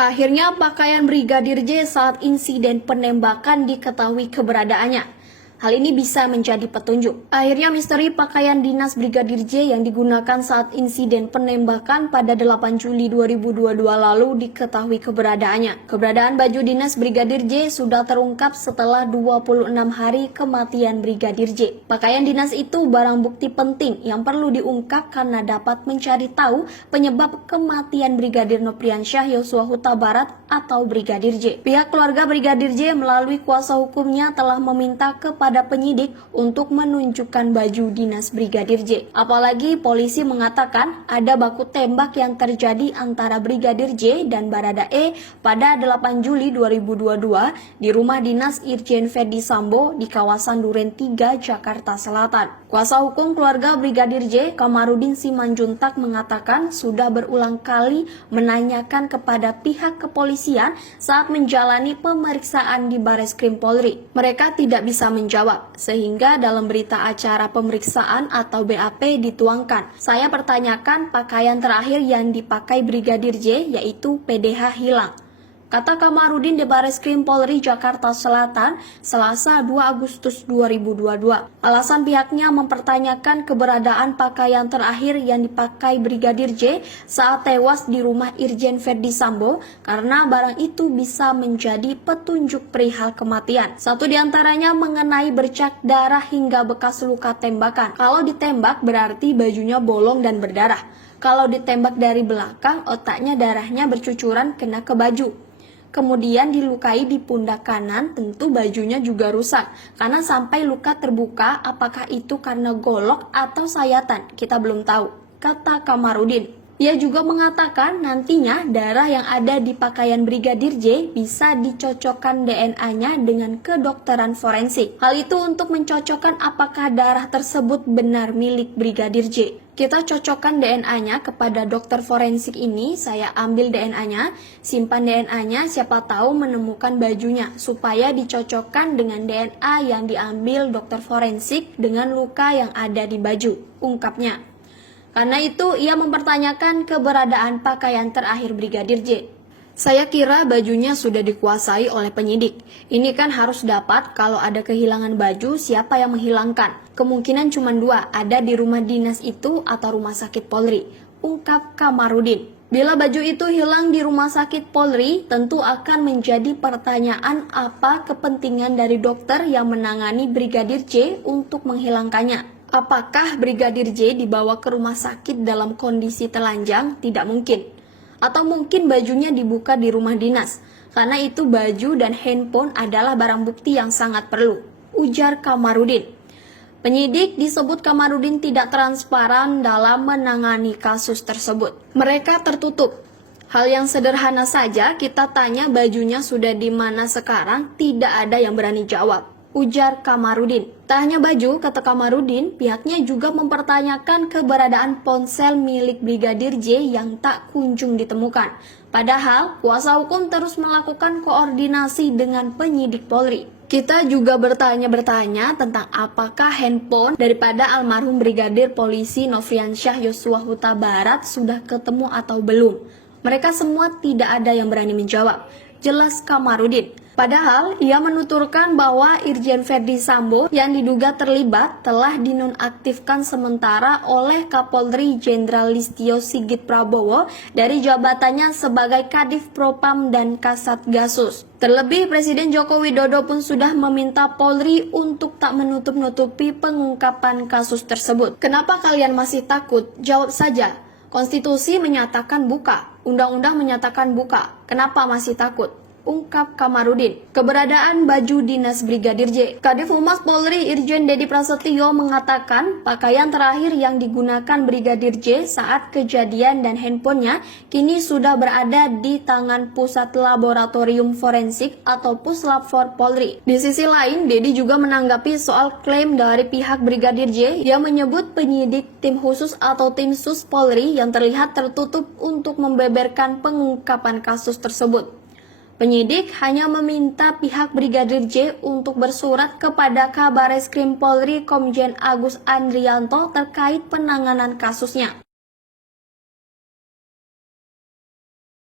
Akhirnya pakaian Brigadir J saat insiden penembakan diketahui keberadaannya. Hal ini bisa menjadi petunjuk. Akhirnya misteri pakaian dinas Brigadir J yang digunakan saat insiden penembakan pada 8 Juli 2022 lalu diketahui keberadaannya. Keberadaan baju dinas Brigadir J sudah terungkap setelah 26 hari kematian Brigadir J. Pakaian dinas itu barang bukti penting yang perlu diungkap karena dapat mencari tahu penyebab kematian Brigadir Nopriansyah Yosua Huta Barat atau Brigadir J. Pihak keluarga Brigadir J melalui kuasa hukumnya telah meminta kepada penyidik untuk menunjukkan baju dinas Brigadir J. Apalagi polisi mengatakan ada baku tembak yang terjadi antara Brigadir J dan Barada E pada 8 Juli 2022 di rumah dinas Irjen Ferdi Sambo di kawasan Duren 3, Jakarta Selatan. Kuasa hukum keluarga Brigadir J, Kamarudin Simanjuntak mengatakan sudah berulang kali menanyakan kepada pihak kepolisian saat menjalani pemeriksaan di Bareskrim Polri. Mereka tidak bisa menjawab, sehingga dalam berita acara pemeriksaan atau BAP dituangkan. Saya pertanyakan pakaian terakhir yang dipakai Brigadir J yaitu PDH hilang. Kata Kamarudin di Bareskrim Polri Jakarta Selatan, Selasa 2 Agustus 2022. Alasan pihaknya mempertanyakan keberadaan pakaian terakhir yang dipakai Brigadir J saat tewas di rumah Irjen Ferdi Sambo karena barang itu bisa menjadi petunjuk perihal kematian. Satu diantaranya mengenai bercak darah hingga bekas luka tembakan. Kalau ditembak berarti bajunya bolong dan berdarah. Kalau ditembak dari belakang, otaknya darahnya bercucuran kena ke baju. Kemudian dilukai di pundak kanan, tentu bajunya juga rusak. Karena sampai luka terbuka, apakah itu karena golok atau sayatan? Kita belum tahu, kata Kamarudin. Ia juga mengatakan nantinya darah yang ada di pakaian Brigadir J bisa dicocokkan DNA-nya dengan kedokteran forensik. Hal itu untuk mencocokkan apakah darah tersebut benar milik Brigadir J. Kita cocokkan DNA-nya kepada dokter forensik ini, saya ambil DNA-nya, simpan DNA-nya, siapa tahu menemukan bajunya, supaya dicocokkan dengan DNA yang diambil dokter forensik dengan luka yang ada di baju, ungkapnya. Karena itu, ia mempertanyakan keberadaan pakaian terakhir Brigadir J. Saya kira bajunya sudah dikuasai oleh penyidik. Ini kan harus dapat kalau ada kehilangan baju, siapa yang menghilangkan. Kemungkinan cuma dua, ada di rumah dinas itu atau rumah sakit Polri, ungkap Kamarudin. Bila baju itu hilang di rumah sakit Polri, tentu akan menjadi pertanyaan apa kepentingan dari dokter yang menangani Brigadir J untuk menghilangkannya. Apakah Brigadir J dibawa ke rumah sakit dalam kondisi telanjang? Tidak mungkin. Atau mungkin bajunya dibuka di rumah dinas, karena itu baju dan handphone adalah barang bukti yang sangat perlu, ujar Kamarudin. Penyidik disebut Kamarudin tidak transparan dalam menangani kasus tersebut. Mereka tertutup. Hal yang sederhana saja, kita tanya bajunya sudah di mana sekarang, tidak ada yang berani jawab, ujar Kamarudin. Tak hanya baju, kata Kamarudin, pihaknya juga mempertanyakan keberadaan ponsel milik Brigadir J yang tak kunjung ditemukan. Padahal, kuasa hukum terus melakukan koordinasi dengan penyidik Polri. Kita juga bertanya tentang apakah handphone daripada almarhum Brigadir Polisi Nopriansyah Yosua Huta Barat sudah ketemu atau belum. Mereka semua tidak ada yang berani menjawab, jelas Kamarudin. Padahal, ia menuturkan bahwa Irjen Ferdi Sambo yang diduga terlibat telah dinonaktifkan sementara oleh Kapolri Jenderal Listio Sigit Prabowo dari jabatannya sebagai Kadif Propam dan Kasatgasus. Terlebih, Presiden Joko Widodo pun sudah meminta Polri untuk tak menutup-nutupi pengungkapan kasus tersebut. Kenapa kalian masih takut? Jawab saja. Konstitusi menyatakan buka, undang-undang menyatakan buka. Kenapa masih takut? Ungkap Kamarudin. Keberadaan baju dinas Brigadir J. Kadif Humas Polri Irjen Dedi Prasetyo mengatakan pakaian terakhir yang digunakan Brigadir J saat kejadian dan handphonenya kini sudah berada di tangan Pusat Laboratorium Forensik atau Puslab-For Polri. Di sisi lain, Dedi juga menanggapi soal klaim dari pihak Brigadir J yang menyebut penyidik tim khusus atau tim sus Polri yang terlihat tertutup untuk membeberkan pengungkapan kasus tersebut. Penyidik hanya meminta pihak Brigadir J untuk bersurat kepada Kabareskrim Polri Komjen Agus Andrianto terkait penanganan kasusnya.